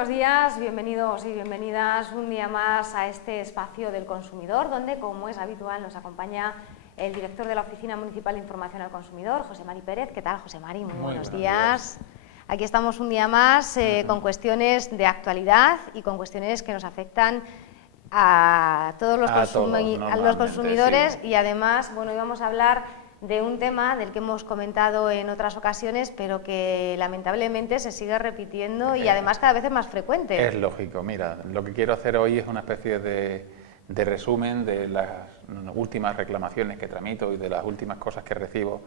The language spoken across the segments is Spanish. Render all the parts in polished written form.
buenos días, bienvenidos y bienvenidas un día más a este espacio del consumidor, donde, como es habitual, nos acompaña el director de la Oficina Municipal de Información al Consumidor, José Mari Pérez. ¿Qué tal, José Mari? Muy buenos días. Aquí estamos un día más con cuestiones de actualidad y con cuestiones que nos afectan a todos los, consumidores, sí. Y además, bueno, íbamos a hablar de un tema del que hemos comentado en otras ocasiones, pero que lamentablemente se sigue repitiendo y además cada vez es más frecuente. Es lógico. Mira, lo que quiero hacer hoy es una especie de resumen de las últimas reclamaciones que tramito y de las últimas cosas que recibo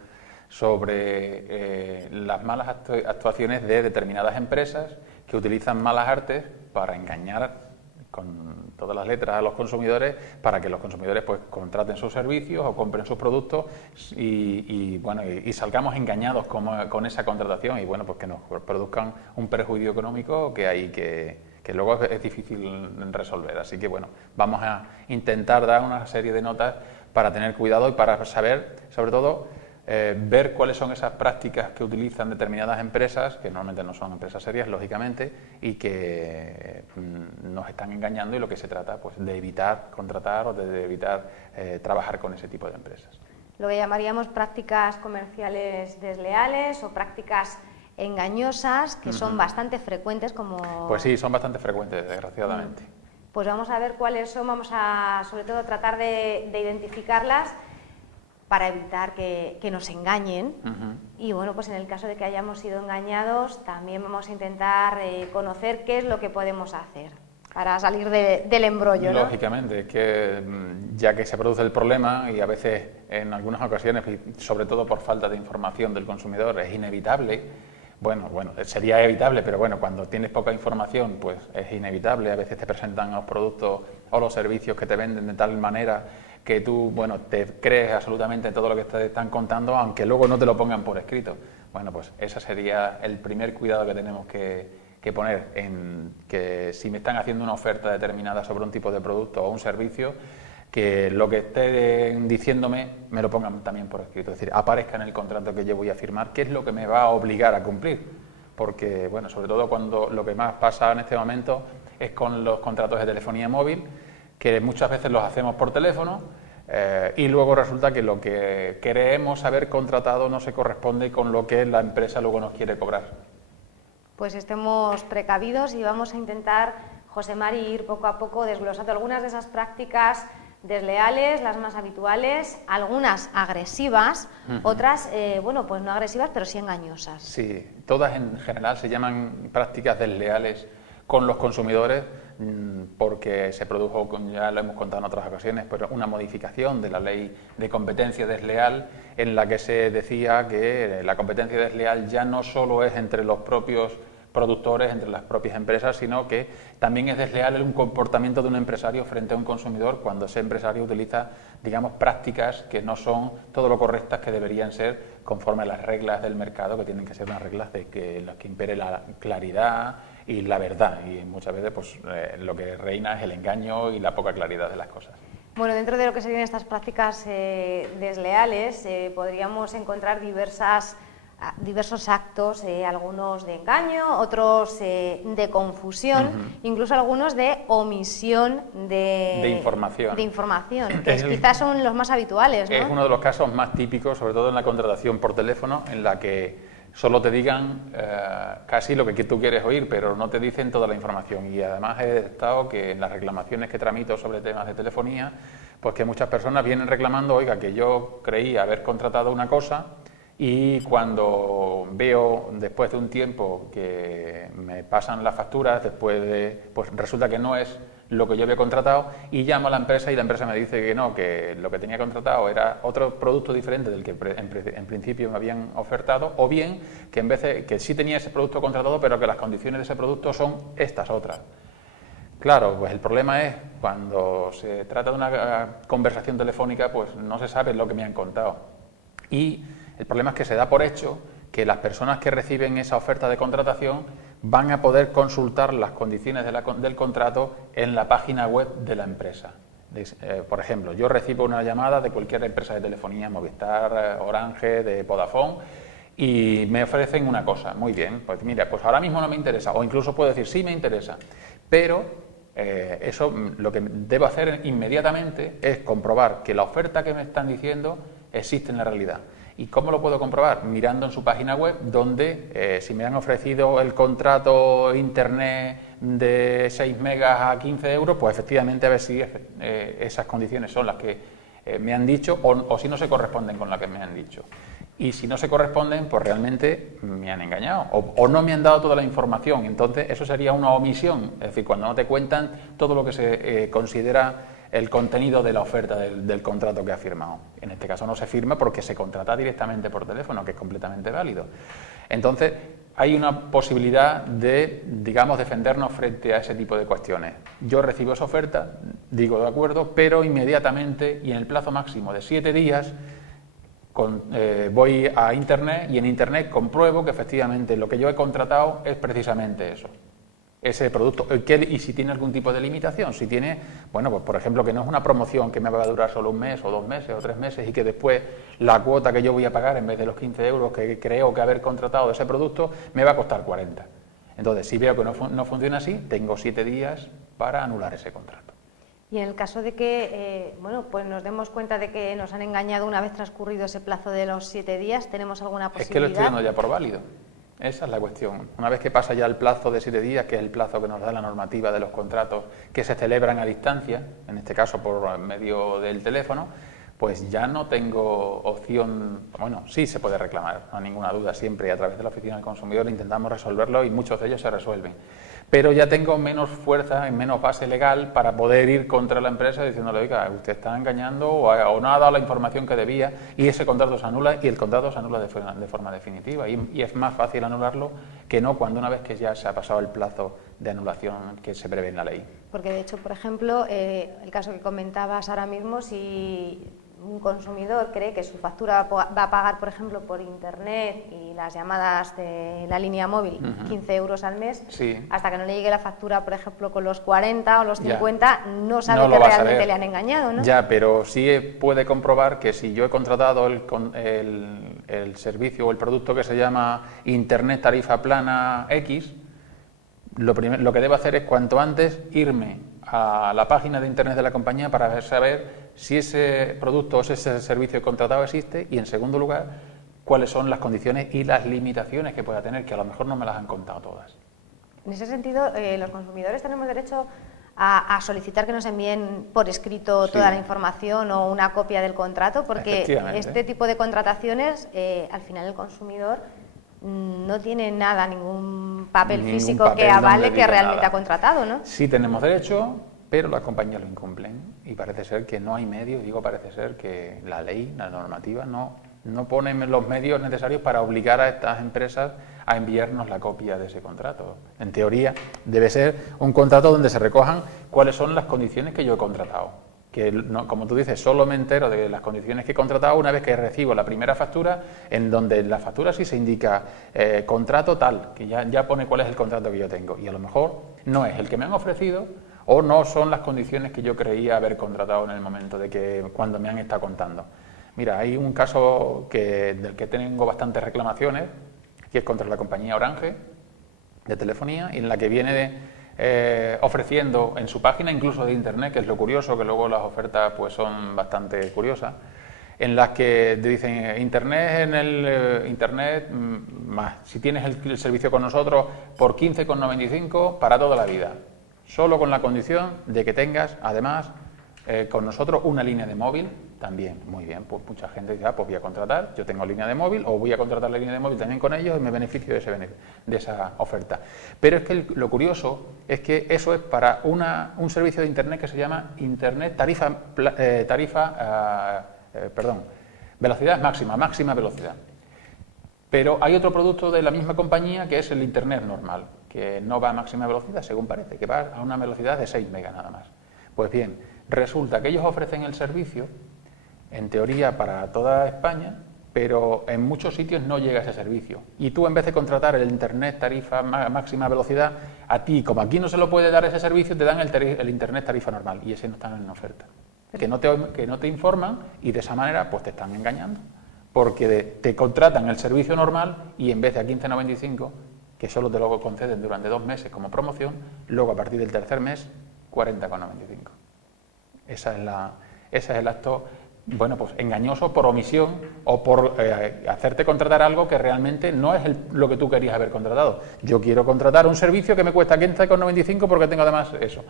sobre las malas actuaciones de determinadas empresas que utilizan malas artes para engañar con todas las letras a los consumidores, para que los consumidores pues contraten sus servicios o compren sus productos y salgamos engañados con esa contratación y bueno, pues que nos produzcan un perjuicio económico que luego es difícil resolver. Así que bueno, vamos a intentar dar una serie de notas para tener cuidado y para saber, sobre todo, ver cuáles son esas prácticas que utilizan determinadas empresas, que normalmente no son empresas serias, lógicamente, y que nos están engañando, y lo que se trata pues de evitar contratar o de evitar trabajar con ese tipo de empresas. Lo que llamaríamos prácticas comerciales desleales o prácticas engañosas, que son bastante frecuentes, como... Pues sí, son bastante frecuentes, desgraciadamente. Pues vamos a ver cuáles son, vamos a sobre todo tratar de identificarlas para evitar que nos engañen. Y bueno, pues en el caso de que hayamos sido engañados, también vamos a intentar conocer qué es lo que podemos hacer para salir del embrollo, ¿no? Lógicamente, es que ya que se produce el problema y a veces en algunas ocasiones, sobre todo por falta de información del consumidor, es inevitable. Bueno, sería evitable, pero bueno, cuando tienes poca información, pues es inevitable. A veces te presentan los productos o los servicios que te venden de tal manera que tú, bueno, te crees absolutamente todo lo que te están contando, aunque luego no te lo pongan por escrito. Bueno, pues ese sería el primer cuidado que tenemos que poner, en que si me están haciendo una oferta determinada sobre un tipo de producto o un servicio, que lo que estén diciéndome me lo pongan también por escrito, es decir, aparezca en el contrato que yo voy a firmar, qué es lo que me va a obligar a cumplir. Porque, bueno, sobre todo cuando lo que más pasa en este momento es con los contratos de telefonía móvil, que muchas veces los hacemos por teléfono y luego resulta que lo que creemos haber contratado no se corresponde con lo que la empresa luego nos quiere cobrar. Pues estemos precavidos y vamos a intentar, José Mari, ir poco a poco desglosando algunas de esas prácticas desleales, las más habituales, algunas agresivas, otras, bueno, pues no agresivas, pero sí engañosas. Sí, todas en general se llaman prácticas desleales con los consumidores, porque se produjo, ya lo hemos contado en otras ocasiones, pero una modificación de la ley de competencia desleal en la que se decía que la competencia desleal ya no solo es entre los propios productores, entre las propias empresas, sino que también es desleal un comportamiento de un empresario frente a un consumidor cuando ese empresario utiliza, digamos, prácticas que no son todo lo correctas que deberían ser conforme a las reglas del mercado, que tienen que ser unas reglas en las que impere la claridad y la verdad, y muchas veces pues lo que reina es el engaño y la poca claridad de las cosas. Bueno, dentro de lo que serían estas prácticas desleales podríamos encontrar diversos actos, algunos de engaño, otros de confusión, incluso algunos de omisión de información, que quizás son los más habituales, ¿no? Es uno de los casos más típicos, sobre todo en la contratación por teléfono, en la que solo te digan casi lo que tú quieres oír, pero no te dicen toda la información. Y además he detectado que en las reclamaciones que tramito sobre temas de telefonía, pues que muchas personas vienen reclamando, oiga, que yo creí haber contratado una cosa, y cuando veo después de un tiempo que me pasan las facturas, pues resulta que no es lo que yo había contratado, y llamo a la empresa y la empresa me dice que no, que lo que tenía contratado era otro producto diferente del que en principio me habían ofertado, o bien que en vez de que sí tenía ese producto contratado, pero que las condiciones de ese producto son estas otras. Claro, pues el problema es cuando se trata de una conversación telefónica, pues no se sabe lo que me han contado. Y el problema es que se da por hecho que las personas que reciben esa oferta de contratación van a poder consultar las condiciones del contrato en la página web de la empresa. Por ejemplo, yo recibo una llamada de cualquier empresa de telefonía, Movistar, Orange, de Vodafone, y me ofrecen una cosa, muy bien, pues mira, pues ahora mismo no me interesa, o incluso puedo decir, sí me interesa, pero eso lo que debo hacer inmediatamente es comprobar que la oferta que me están diciendo existe en la realidad. ¿Y cómo lo puedo comprobar? Mirando en su página web, donde si me han ofrecido el contrato internet de 6 megas a 15 euros, pues efectivamente a ver si esas condiciones son las que me han dicho o si no se corresponden con las que me han dicho. Y si no se corresponden, pues realmente me han engañado o no me han dado toda la información. Entonces, eso sería una omisión. Es decir, cuando no te cuentan todo lo que se considera el contenido de la oferta del contrato que ha firmado. En este caso no se firma porque se contrata directamente por teléfono, que es completamente válido. Entonces, hay una posibilidad de, digamos, defendernos frente a ese tipo de cuestiones. Yo recibo esa oferta, digo de acuerdo, pero inmediatamente y en el plazo máximo de 7 días voy a Internet y en Internet compruebo que efectivamente lo que yo he contratado es precisamente eso, ese producto. Y si tiene algún tipo de limitación, si tiene, bueno, pues por ejemplo que no es una promoción que me va a durar solo 1 mes o 2 meses o 3 meses y que después la cuota que yo voy a pagar en vez de los 15 euros que creo que haber contratado de ese producto me va a costar 40. Entonces, si veo que no funciona así, tengo 7 días para anular ese contrato. Y en el caso de que bueno, pues nos demos cuenta de que nos han engañado una vez transcurrido ese plazo de los 7 días, ¿tenemos alguna posibilidad? Es que lo estoy dando ya por válido. Esa es la cuestión. Una vez que pasa ya el plazo de 7 días, que es el plazo que nos da la normativa de los contratos que se celebran a distancia, en este caso por medio del teléfono, pues ya no tengo opción. Bueno, sí se puede reclamar, no hay ninguna duda, siempre, y a través de la Oficina del Consumidor intentamos resolverlo y muchos de ellos se resuelven. Pero ya tengo menos fuerza y menos base legal para poder ir contra la empresa diciéndole, oiga, usted está engañando o no ha dado la información que debía y ese contrato se anula y el contrato se anula de forma definitiva. Y es más fácil anularlo que no cuando una vez que ya se ha pasado el plazo de anulación que se prevé en la ley. Porque de hecho, por ejemplo, el caso que comentabas ahora mismo, si un consumidor cree que su factura va a pagar, por ejemplo, por Internet y las llamadas de la línea móvil, 15 euros al mes, sí, hasta que no le llegue la factura, por ejemplo, con los 40 o los 50, ya no sabe que realmente le han engañado, ¿no? Ya, pero sí puede comprobar que si yo he contratado el servicio o el producto que se llama Internet tarifa plana X, lo que debo hacer es cuanto antes irme a la página de Internet de la compañía para saber si ese producto o ese servicio contratado existe y, en segundo lugar, cuáles son las condiciones y las limitaciones que pueda tener, que a lo mejor no me las han contado todas. En ese sentido, los consumidores tenemos derecho a solicitar que nos envíen por escrito toda la información o una copia del contrato, porque este tipo de contrataciones, al final el consumidor no tiene nada, ningún papel físico que avale que realmente ha contratado, ¿no? Sí tenemos derecho, pero las compañías lo incumplen y parece ser que no hay medios, parece ser que la ley, la normativa, no ponen los medios necesarios para obligar a estas empresas a enviarnos la copia de ese contrato. En teoría debe ser un contrato donde se recojan cuáles son las condiciones que yo he contratado. Que, no, como tú dices, solo me entero de las condiciones que he contratado una vez que recibo la primera factura, en donde en la factura sí se indica contrato tal, que ya pone cuál es el contrato que yo tengo. Y a lo mejor no es el que me han ofrecido o no son las condiciones que yo creía haber contratado en el momento de que cuando me han estado contando. Mira, hay un caso del que tengo bastantes reclamaciones, que es contra la compañía Orange de telefonía, y en la que viene ofreciendo en su página, incluso de Internet, que es lo curioso, que luego las ofertas pues son bastante curiosas, en las que te dicen Internet más, si tienes el servicio con nosotros por 15,95 para toda la vida, solo con la condición de que tengas además con nosotros una línea de móvil también. Muy bien, pues mucha gente dice, pues voy a contratar, yo tengo línea de móvil, o voy a contratar la línea de móvil también con ellos y me beneficio de esa oferta. Pero es que lo curioso es que eso es para un servicio de Internet que se llama Internet velocidad máxima velocidad. Pero hay otro producto de la misma compañía que es el Internet normal, que no va a máxima velocidad, según parece, que va a una velocidad de 6 megas nada más. Pues bien, resulta que ellos ofrecen el servicio, en teoría para toda España, pero en muchos sitios no llega ese servicio. Y tú, en vez de contratar el Internet tarifa máxima velocidad, a ti, como aquí no se lo puede dar ese servicio, te dan el Internet tarifa normal, y ese no está en oferta. Que no te informan y de esa manera pues te están engañando. porque te contratan el servicio normal y en vez de a 15,95, que solo te lo conceden durante 2 meses como promoción, luego a partir del tercer mes, 40,95. Ese es el acto, bueno, pues engañoso por omisión o por hacerte contratar algo que realmente no es lo que tú querías haber contratado. Yo quiero contratar un servicio que me cuesta 15,95 porque tengo además eso.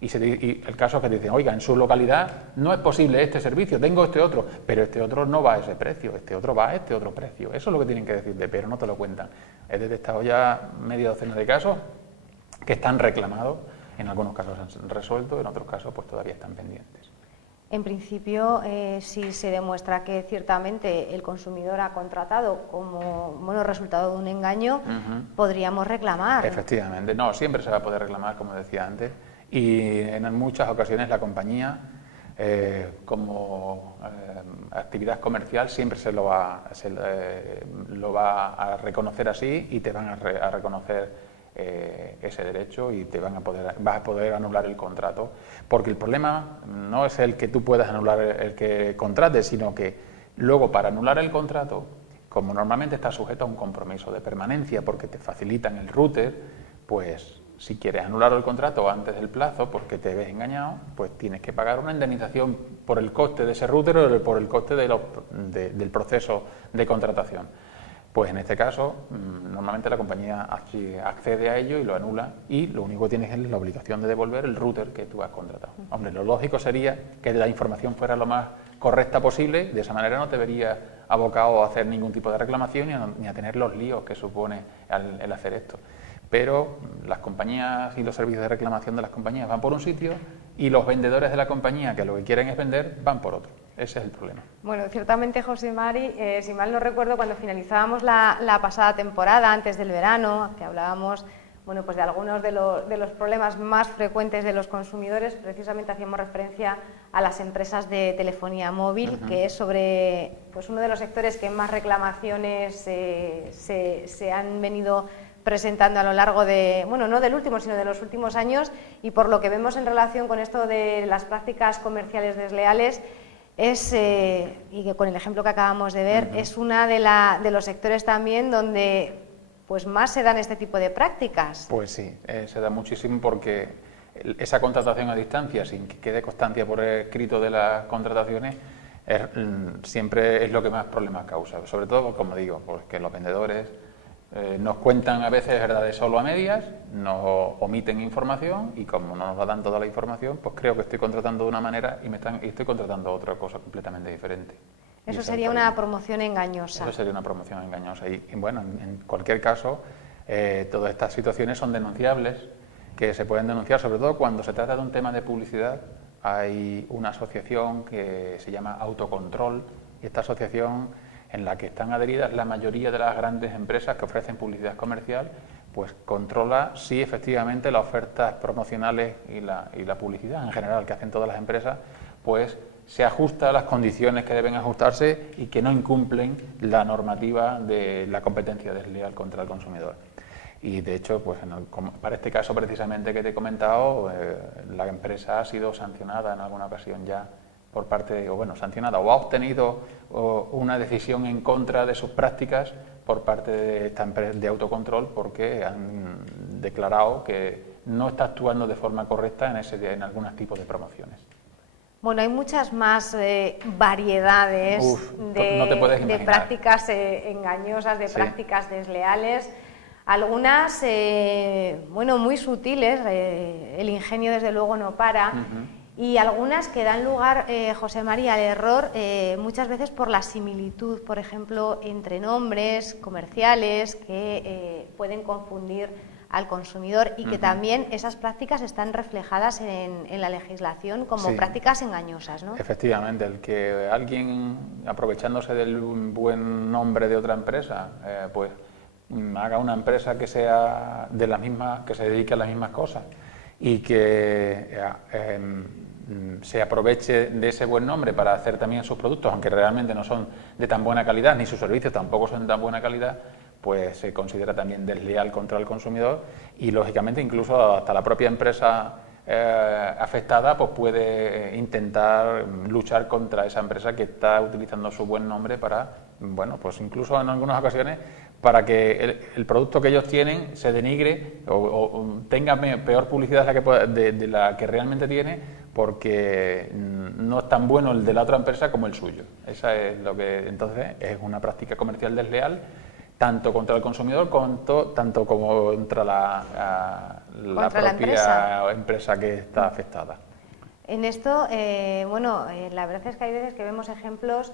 Y el caso es que te dicen, oiga, en su localidad no es posible este servicio, tengo este otro, pero este otro no va a ese precio, este otro va a este otro precio. Eso es lo que tienen que decirte, pero no te lo cuentan. He detectado ya media docena de casos que están reclamados, en algunos casos se han resuelto, en otros casos pues todavía están pendientes. En principio, si se demuestra que ciertamente el consumidor ha contratado como resultado de un engaño, podríamos reclamar. Efectivamente, no, siempre se va a poder reclamar, como decía antes, y en muchas ocasiones la compañía, como actividad comercial, siempre se lo va a reconocer así y te van a reconocer ese derecho y vas a poder anular el contrato, porque el problema no es el que tú puedas anular el que contrates, sino que luego para anular el contrato, como normalmente está sujeto a un compromiso de permanencia porque te facilitan el router, pues si quieres anular el contrato antes del plazo porque te ves engañado, pues tienes que pagar una indemnización por el coste de ese router o por el coste del proceso de contratación. Pues en este caso, normalmente la compañía accede a ello y lo anula, y lo único que tienes es la obligación de devolver el router que tú has contratado. Hombre, lo lógico sería que la información fuera lo más correcta posible, de esa manera no te verías abocado a hacer ningún tipo de reclamación ni a tener los líos que supone el hacer esto. Pero las compañías y los servicios de reclamación de las compañías van por un sitio y los vendedores de la compañía, que lo que quieren es vender, van por otro. Ese es el problema. Bueno, ciertamente, José Mari, si mal no recuerdo, cuando finalizábamos la pasada temporada, antes del verano, que hablábamos pues de algunos de los problemas más frecuentes de los consumidores, precisamente hacíamos referencia a las empresas de telefonía móvil, que es sobre uno de los sectores que más reclamaciones se han venido presentando a lo largo de, no del último, sino de los últimos años, y por lo que vemos en relación con esto de las prácticas comerciales desleales, y que con el ejemplo que acabamos de ver, es una de los sectores también donde más se dan este tipo de prácticas. Pues sí, se da muchísimo porque esa contratación a distancia, sin que quede constancia por escrito de las contrataciones, siempre es lo que más problemas causa. Sobre todo, como digo, porque los vendedores nos cuentan a veces verdades solo a medias, nos omiten información y como no nos dan toda la información, pues creo que estoy contratando de una manera y estoy contratando otra cosa completamente diferente. Eso sería una promoción engañosa. Eso sería una promoción engañosa y bueno, en cualquier caso, todas estas situaciones son denunciables, que se pueden denunciar, sobre todo cuando se trata de un tema de publicidad. Hay una asociación que se llama Autocontrol y esta asociación, en la que están adheridas la mayoría de las grandes empresas que ofrecen publicidad comercial, pues controla si efectivamente las ofertas promocionales y la publicidad en general que hacen todas las empresas, pues se ajusta a las condiciones que deben ajustarse y que no incumplen la normativa de la competencia desleal contra el consumidor. Y de hecho, pues para este caso precisamente que te he comentado, la empresa ha sido sancionada en alguna ocasión ya por parte, sancionada o ha obtenido una decisión en contra de sus prácticas por parte de esta empresa de Autocontrol, porque han declarado que no está actuando de forma correcta en algunos tipos de promociones. Bueno, hay muchas más variedades de prácticas engañosas, de prácticas desleales. Algunas, muy sutiles, el ingenio desde luego no para. Y algunas que dan lugar, José María, al error muchas veces por la similitud, por ejemplo, entre nombres comerciales que pueden confundir al consumidor y que también esas prácticas están reflejadas en la legislación como prácticas engañosas, ¿no? Efectivamente, el que alguien, aprovechándose del buen nombre de otra empresa, haga una empresa que sea de la misma, que se dedique a las mismas cosas y que se aproveche de ese buen nombre para hacer también sus productos, aunque realmente no son de tan buena calidad, ni sus servicios tampoco son de tan buena calidad, pues se considera también desleal contra el consumidor y, lógicamente, incluso hasta la propia empresa afectada, pues puede intentar luchar contra esa empresa que está utilizando su buen nombre para, bueno, pues incluso en algunas ocasiones para que el producto que ellos tienen se denigre o tenga peor publicidad de la que realmente tiene, porque no es tan bueno el de la otra empresa como el suyo. Esa es lo que entonces es una práctica comercial desleal, tanto contra el consumidor tanto como contra la propia empresa que está afectada. En esto, la verdad es que hay veces que vemos ejemplos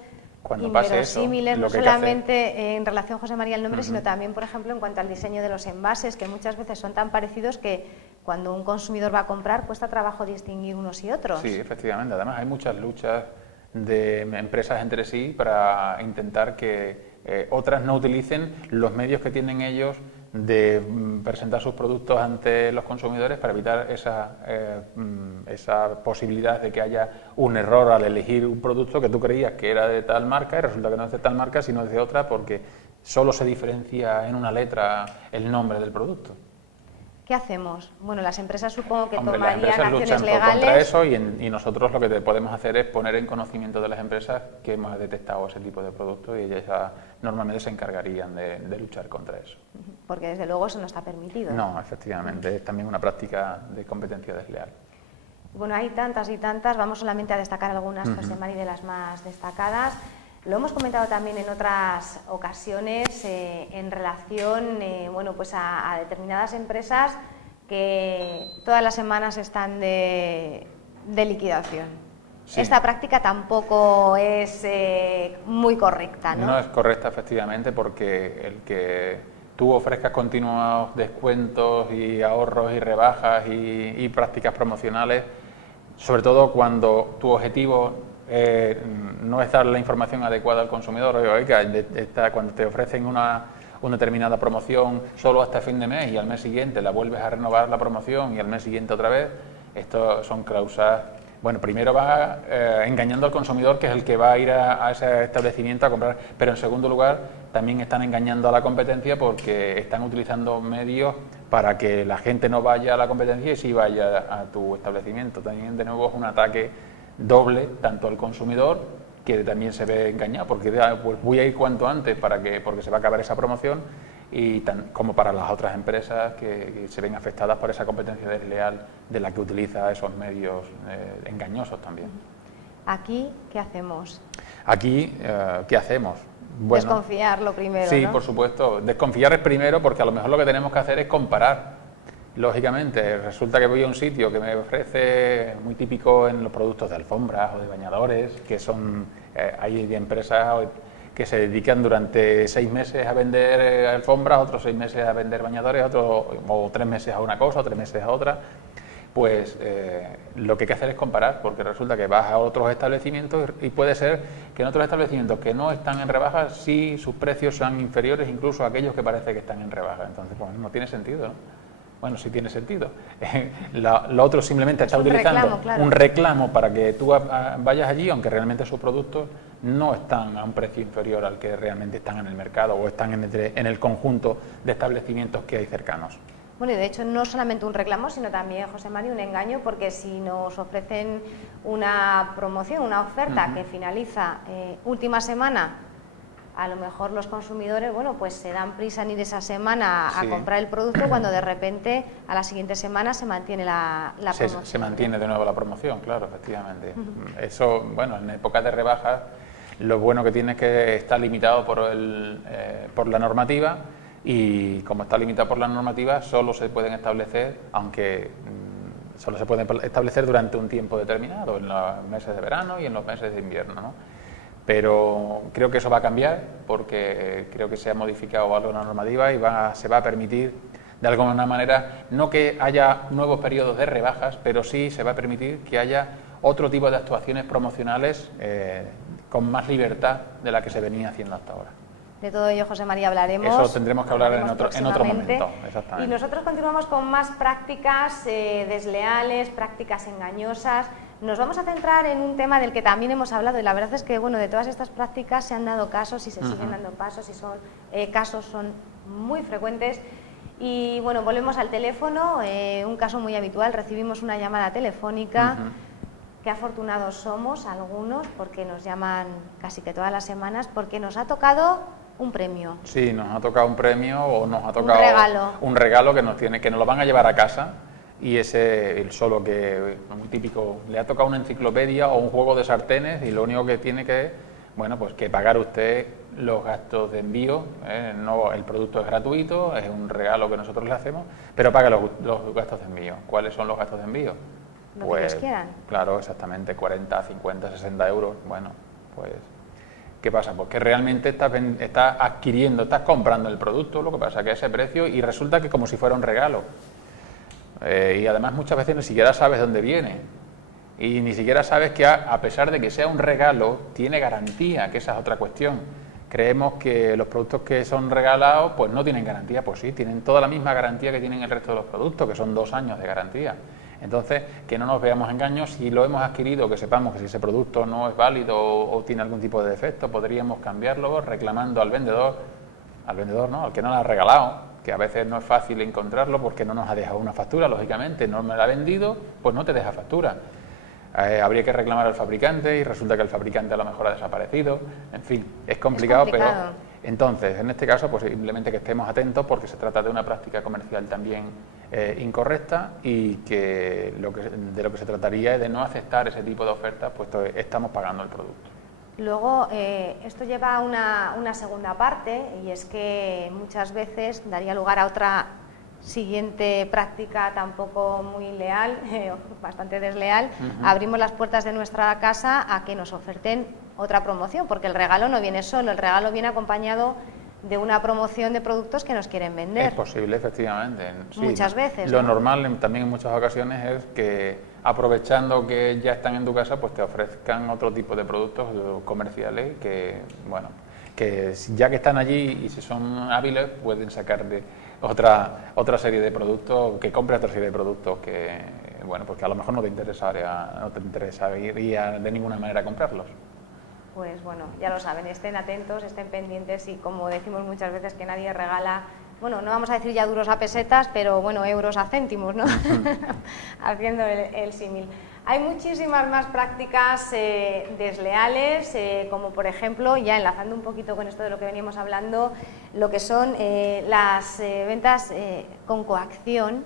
inverosímiles, no solamente en relación, José María, al nombre, sino también, por ejemplo, en cuanto al diseño de los envases, que muchas veces son tan parecidos que cuando un consumidor va a comprar cuesta trabajo distinguir unos y otros. Sí, efectivamente. Además, hay muchas luchas de empresas entre sí para intentar que otras no utilicen los medios que tienen ellos de presentar sus productos ante los consumidores para evitar esa posibilidad de que haya un error al elegir un producto que tú creías que era de tal marca y resulta que no es de tal marca sino es de otra, porque solo se diferencia en una letra el nombre del producto. ¿Qué hacemos? Bueno, las empresas supongo que tomarían las empresas acciones luchan legales contra eso y nosotros lo que podemos hacer es poner en conocimiento de las empresas que hemos detectado ese tipo de productos y ellas normalmente se encargarían de luchar contra eso. Porque desde luego eso no está permitido. No, efectivamente, es también una práctica de competencia desleal. Bueno, hay tantas y tantas, vamos solamente a destacar algunas, José Mari, de las más destacadas. Lo hemos comentado también en otras ocasiones en relación a determinadas empresas que todas las semanas están de liquidación. Sí. Esta práctica tampoco es muy correcta, ¿no? No es correcta, efectivamente, porque el que tú ofrezcas continuos descuentos y ahorros y rebajas y prácticas promocionales, sobre todo cuando tu objetivo no es dar la información adecuada al consumidor. Oiga, cuando te ofrecen una determinada promoción solo hasta fin de mes y al mes siguiente la vuelves a renovar la promoción y al mes siguiente otra vez, esto son cláusulas. Bueno, primero va engañando al consumidor, que es el que va a ir a ese establecimiento a comprar, pero en segundo lugar también están engañando a la competencia porque están utilizando medios para que la gente no vaya a la competencia y sí vaya a tu establecimiento. También de nuevo es un ataque doble, tanto al consumidor, que también se ve engañado, porque pues voy a ir cuanto antes porque se va a acabar esa promoción, como para las otras empresas que se ven afectadas por esa competencia desleal de la que utiliza esos medios engañosos también. ¿Aquí qué hacemos? Aquí, ¿qué hacemos? Bueno, desconfiar lo primero, sí, ¿no? Por supuesto. Desconfiar es primero, porque a lo mejor lo que tenemos que hacer es comparar. Lógicamente, resulta que voy a un sitio que me ofrece, muy típico en los productos de alfombras o de bañadores, que son, hay empresas que se dedican durante 6 meses a vender alfombras, otros 6 meses a vender bañadores, o 3 meses a una cosa, o 3 meses a otra. Pues lo que hay que hacer es comparar, porque resulta que vas a otros establecimientos y puede ser que en otros establecimientos que no están en rebajas, sí sus precios sean inferiores incluso a aquellos que parece que están en rebajas. Entonces, pues no tiene sentido, ¿no? Bueno, sí tiene sentido. Lo otro simplemente está utilizando un reclamo para que tú vayas allí, aunque realmente sus productos no están a un precio inferior al que realmente están en el mercado o están en el conjunto de establecimientos que hay cercanos. Bueno, y de hecho no solamente un reclamo, sino también, José Mari, un engaño, porque si nos ofrecen una promoción, una oferta que finaliza última semana, a lo mejor los consumidores, pues se dan prisa en ir esa semana a comprar el producto cuando de repente a la siguiente semana se mantiene la promoción. Se mantiene de nuevo la promoción, claro, efectivamente. Eso, en épocas de rebajas, lo bueno que tiene es que está limitado por la normativa, y como está limitado por la normativa, solo se pueden establecer, solo se pueden establecer durante un tiempo determinado, en los meses de verano y en los meses de invierno, ¿no? Pero creo que eso va a cambiar, porque creo que se ha modificado algo en la normativa y se va a permitir de alguna manera, no que haya nuevos periodos de rebajas, pero sí se va a permitir que haya otro tipo de actuaciones promocionales con más libertad de la que se venía haciendo hasta ahora. De todo ello, José María, hablaremos. Eso tendremos que hablar en otro momento. Exactamente. Y nosotros continuamos con más prácticas desleales, prácticas engañosas. Nos vamos a centrar en un tema del que también hemos hablado, y la verdad es que de todas estas prácticas se han dado casos y se siguen dando casos, y casos son muy frecuentes, Y bueno, volvemos al teléfono, un caso muy habitual, recibimos una llamada telefónica. Qué afortunados somos algunos, porque nos llaman casi que todas las semanas, porque nos ha tocado un premio. Sí, nos ha tocado un premio o nos ha tocado un regalo que nos lo van a llevar a casa, y ese, el solo que, muy típico, le ha tocado una enciclopedia o un juego de sartenes, y lo único que tiene que, bueno, pues que pagar usted los gastos de envío, no, el producto es gratuito, es un regalo que nosotros le hacemos, pero paga los gastos de envío. ¿Cuáles son los gastos de envío? Lo que ellos quieran. Claro, exactamente, 40, 50, 60 euros. Bueno, pues, ¿qué pasa? Pues que realmente estás adquiriendo, estás comprando el producto, lo que pasa que a ese precio, y resulta que como si fuera un regalo. Y además muchas veces ni siquiera sabes dónde viene. Y ni siquiera sabes que a pesar de que sea un regalo, tiene garantía, que esa es otra cuestión. Creemos que los productos que son regalados pues no tienen garantía. Pues sí, tienen toda la misma garantía que tienen el resto de los productos, que son 2 años de garantía. Entonces, que no nos veamos engaños, si lo hemos adquirido, que sepamos que si ese producto no es válido o tiene algún tipo de defecto, podríamos cambiarlo reclamando al vendedor no, al que no lo ha regalado, que a veces no es fácil encontrarlo porque no nos ha dejado una factura, lógicamente, no me la ha vendido, pues no te deja factura. Habría que reclamar al fabricante y resulta que el fabricante a lo mejor ha desaparecido. En fin, es complicado, pero entonces, en este caso, pues simplemente que estemos atentos, porque se trata de una práctica comercial también incorrecta, y que de lo que se trataría es de no aceptar ese tipo de ofertas, puesto que estamos pagando el producto. Luego, esto lleva a una segunda parte, y es que muchas veces daría lugar a otra siguiente práctica tampoco muy leal, bastante desleal. Abrimos las puertas de nuestra casa a que nos oferten otra promoción, porque el regalo no viene solo, el regalo viene acompañado de una promoción de productos que nos quieren vender. Es posible, efectivamente. Sí, muchas veces. Lo normal también en muchas ocasiones es que, aprovechando que ya están en tu casa, pues te ofrezcan otro tipo de productos comerciales que, bueno, que ya que están allí y si son hábiles pueden sacar de otra serie de productos, que compre otra serie de productos que, bueno, pues que a lo mejor no te interesaría de ninguna manera comprarlos. Pues bueno, ya lo saben, estén atentos, estén pendientes, y como decimos muchas veces que nadie regala, bueno, no vamos a decir ya duros a pesetas, pero bueno, euros a céntimos, ¿no? Haciendo el símil. Hay muchísimas más prácticas desleales, como por ejemplo, ya enlazando un poquito con esto de lo que veníamos hablando, lo que son las ventas con coacción.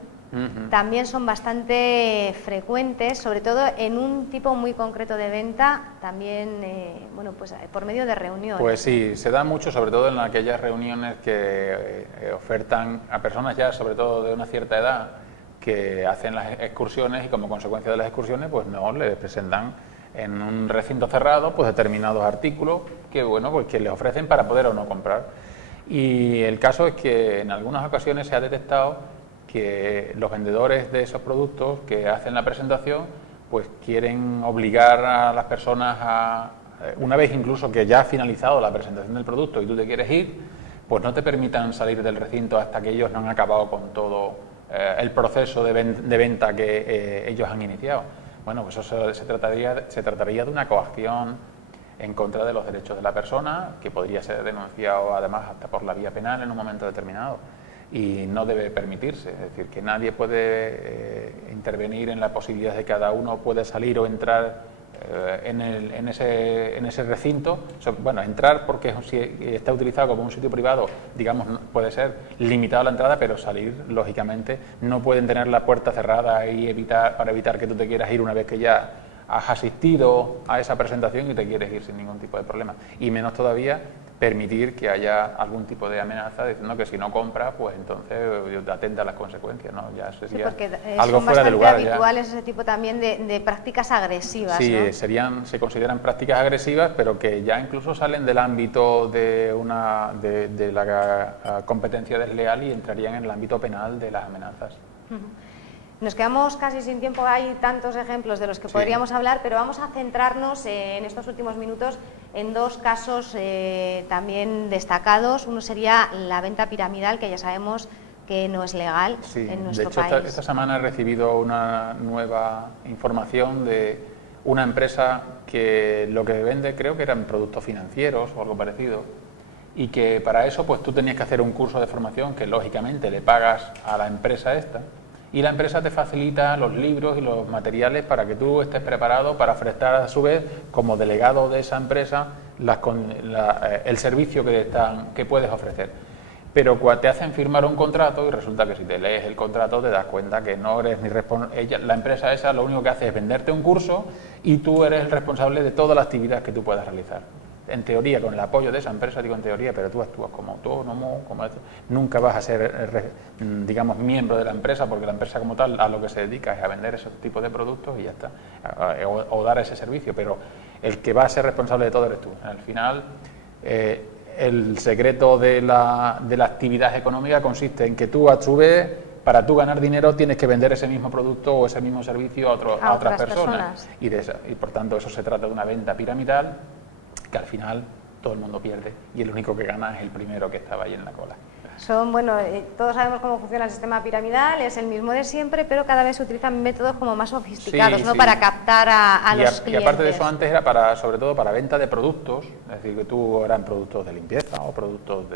También son bastante frecuentes, sobre todo en un tipo muy concreto de venta, también bueno, pues por medio de reuniones. Pues sí, se da mucho, sobre todo en aquellas reuniones que ofertan a personas ya, sobre todo de una cierta edad, que hacen las excursiones, y como consecuencia de las excursiones, pues no les presentan en un recinto cerrado pues determinados artículos que, bueno, pues que les ofrecen para poder o no comprar. Y el caso es que en algunas ocasiones se ha detectado que los vendedores de esos productos que hacen la presentación pues quieren obligar a las personas a, una vez incluso que ya ha finalizado la presentación del producto y tú te quieres ir, pues no te permitan salir del recinto hasta que ellos no han acabado con todo el proceso de venta que ellos han iniciado. Bueno, pues eso se trataría de una coacción en contra de los derechos de la persona, que podría ser denunciado además hasta por la vía penal en un momento determinado. Y no debe permitirse, es decir, que nadie puede intervenir en la posibilidad de que cada uno puede salir o entrar en ese recinto. Bueno, entrar porque si está utilizado como un sitio privado, digamos, puede ser limitado a la entrada, pero salir, lógicamente, no pueden tener la puerta cerrada y para evitar que tú te quieras ir una vez que ya has asistido a esa presentación y te quieres ir sin ningún tipo de problema. Y menos todavía permitir que haya algún tipo de amenaza diciendo que si no compra, pues entonces atenta a las consecuencias, ¿no? Ya sería algo fuera de lugar. Son bastante habituales ese tipo también de prácticas agresivas, sí, ¿no? Se consideran prácticas agresivas, pero que ya incluso salen del ámbito de la competencia desleal y entrarían en el ámbito penal de las amenazas. Nos quedamos casi sin tiempo, hay tantos ejemplos de los que podríamos hablar, pero vamos a centrarnos en estos últimos minutos en 2 casos también destacados. Uno sería la venta piramidal, que ya sabemos que no es legal en nuestro país. De hecho, esta semana he recibido una nueva información de una empresa que lo que vende creo que eran productos financieros o algo parecido, y que para eso pues tú tenías que hacer un curso de formación que lógicamente le pagas a la empresa esta, y la empresa te facilita los libros y los materiales para que tú estés preparado para ofrecer a su vez, como delegado de esa empresa, el servicio que puedes ofrecer. Pero te hacen firmar un contrato y resulta que si te lees el contrato te das cuenta que no eres ni responsable. La empresa esa lo único que hace es venderte un curso y tú eres el responsable de toda la actividad que tú puedas realizar. En teoría, con el apoyo de esa empresa, digo en teoría, pero tú actúas como autónomo, nunca vas a ser, digamos, miembro de la empresa, porque la empresa como tal a lo que se dedica es a vender esos tipos de productos y ya está, o dar ese servicio, pero el que va a ser responsable de todo eres tú. Al final, el secreto de la actividad económica consiste en que tú, a su vez, para tú ganar dinero tienes que vender ese mismo producto o ese mismo servicio a otras personas. Y por tanto eso se trata de una venta piramidal que al final todo el mundo pierde y el único que gana es el primero que estaba ahí en la cola. Todos sabemos cómo funciona el sistema piramidal, es el mismo de siempre, pero cada vez se utilizan métodos como más sofisticados, ¿no? Para captar a los clientes. Y aparte de eso, antes era sobre todo para venta de productos, es decir, que tú eran productos de limpieza o productos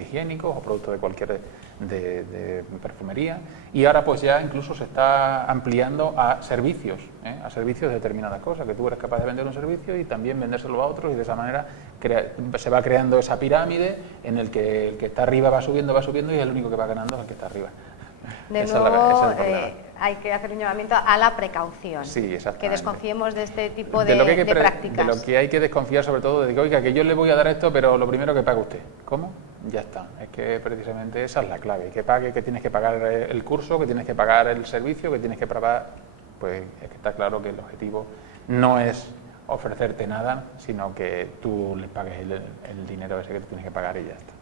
higiénicos o productos de cualquier de perfumería, y ahora pues ya incluso se está ampliando a servicios de determinadas cosas, que tú eres capaz de vender un servicio y también vendérselo a otros, y de esa manera se va creando esa pirámide en el que el que está arriba va subiendo y el único que va ganando es el que está arriba. De nuevo, hay que hacer un llamamiento a la precaución. Sí, exactamente. Que desconfiemos de este tipo de prácticas. De lo que hay que desconfiar sobre todo, de que, oiga, que yo le voy a dar esto, pero lo primero que pague usted. ¿Cómo? Ya está. Es que precisamente esa es la clave. Que pague, que tienes que pagar el curso, que tienes que pagar el servicio, que tienes que pagar... Pues es que está claro que el objetivo no es ofrecerte nada, sino que tú le pagues el dinero ese que te tienes que pagar y ya está.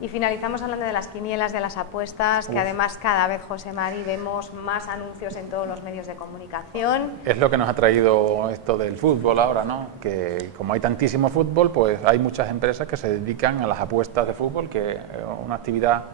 Y finalizamos hablando de las quinielas, de las apuestas, que además cada vez, José Mari, vemos más anuncios en todos los medios de comunicación. Es lo que nos ha traído esto del fútbol ahora, ¿no? Que como hay tantísimo fútbol, pues hay muchas empresas que se dedican a las apuestas de fútbol, que es una actividad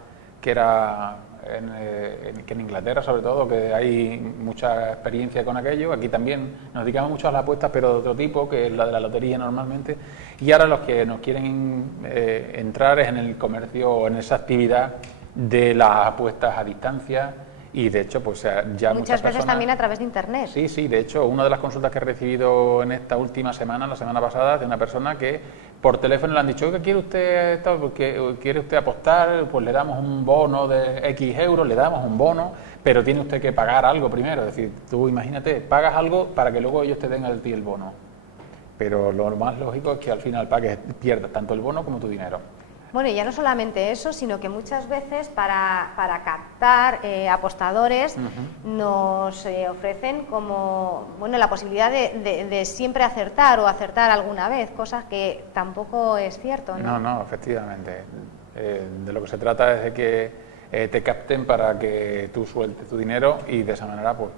que era que en Inglaterra sobre todo, que hay mucha experiencia con aquello. Aquí también nos dedicamos mucho a las apuestas, pero de otro tipo, que es la de la lotería normalmente, y ahora los que nos quieren entrar es en el comercio o en esa actividad de las apuestas a distancia, y de hecho pues ya muchas veces también a través de internet. Sí, de hecho una de las consultas que he recibido en esta última semana, la semana pasada, de una persona que por teléfono le han dicho, oiga, ¿quiere usted esto? Porque quiere usted apostar, pues le damos un bono de X euros, le damos un bono, pero tiene usted que pagar algo primero. Es decir, tú imagínate, pagas algo para que luego ellos te den a ti el bono. Pero lo más lógico es que al final pierdas tanto el bono como tu dinero. Bueno, y ya no solamente eso, sino que muchas veces para captar apostadores nos ofrecen como la posibilidad de siempre acertar o acertar alguna vez, cosas que tampoco es cierto, ¿no? No, efectivamente. De lo que se trata es de que te capten para que tú sueltes tu dinero y de esa manera pues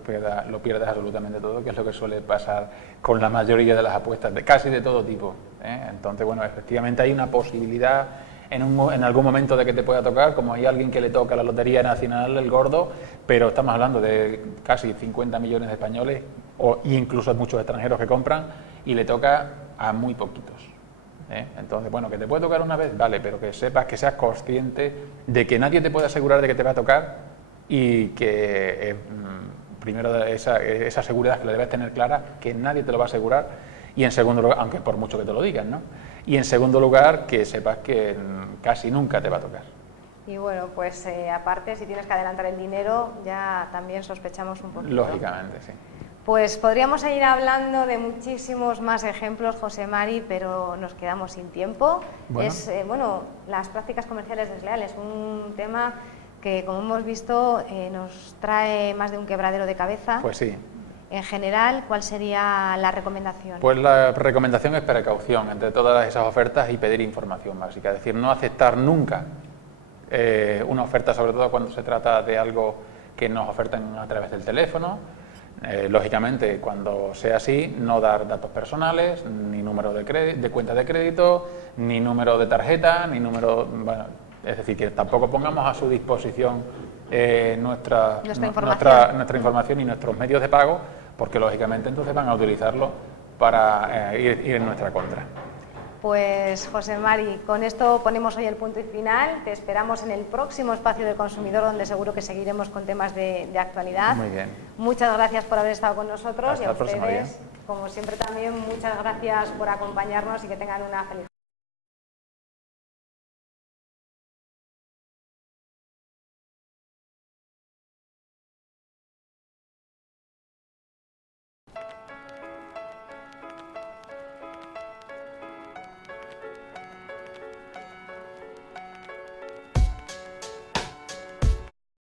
lo pierdas absolutamente todo, que es lo que suele pasar con la mayoría de las apuestas, casi de todo tipo, ¿eh? Entonces, bueno, efectivamente hay una posibilidad en algún momento de que te pueda tocar, como hay alguien que le toca la Lotería Nacional, el gordo, pero estamos hablando de casi 50 millones de españoles, e incluso muchos extranjeros que compran, y le toca a muy poquitos. Entonces, bueno, que te puede tocar una vez, vale, pero que sepas, que seas consciente de que nadie te puede asegurar de que te va a tocar, y que primero esa seguridad que la debes tener clara, que nadie te lo va a asegurar, y en segundo lugar, aunque por mucho que te lo digan, ¿no? Y en segundo lugar, que sepas que casi nunca te va a tocar. Y bueno, pues aparte, si tienes que adelantar el dinero, ya también sospechamos un poquito. Lógicamente, sí. Pues podríamos seguir hablando de muchísimos más ejemplos, José Mari, pero nos quedamos sin tiempo. Bueno. Las prácticas comerciales desleales, un tema que, como hemos visto, nos trae más de un quebradero de cabeza. Pues sí. En general, ¿cuál sería la recomendación? Pues la recomendación es precaución entre todas esas ofertas y pedir información básica. Es decir, no aceptar nunca una oferta, sobre todo cuando se trata de algo que nos ofertan a través del teléfono. Lógicamente, cuando sea así, no dar datos personales, ni número de cuenta de crédito, ni número de tarjeta, ni número... Bueno, es decir, que tampoco pongamos a su disposición nuestra información y nuestros medios de pago, porque lógicamente entonces van a utilizarlo para ir en nuestra contra. Pues José Mari, con esto ponemos hoy el punto y final. Te esperamos en el próximo espacio del consumidor, donde seguro que seguiremos con temas de actualidad. Muy bien. Muchas gracias por haber estado con nosotros. Hasta y a el próximo ustedes, día. como siempre, también muchas gracias por acompañarnos y que tengan una feliz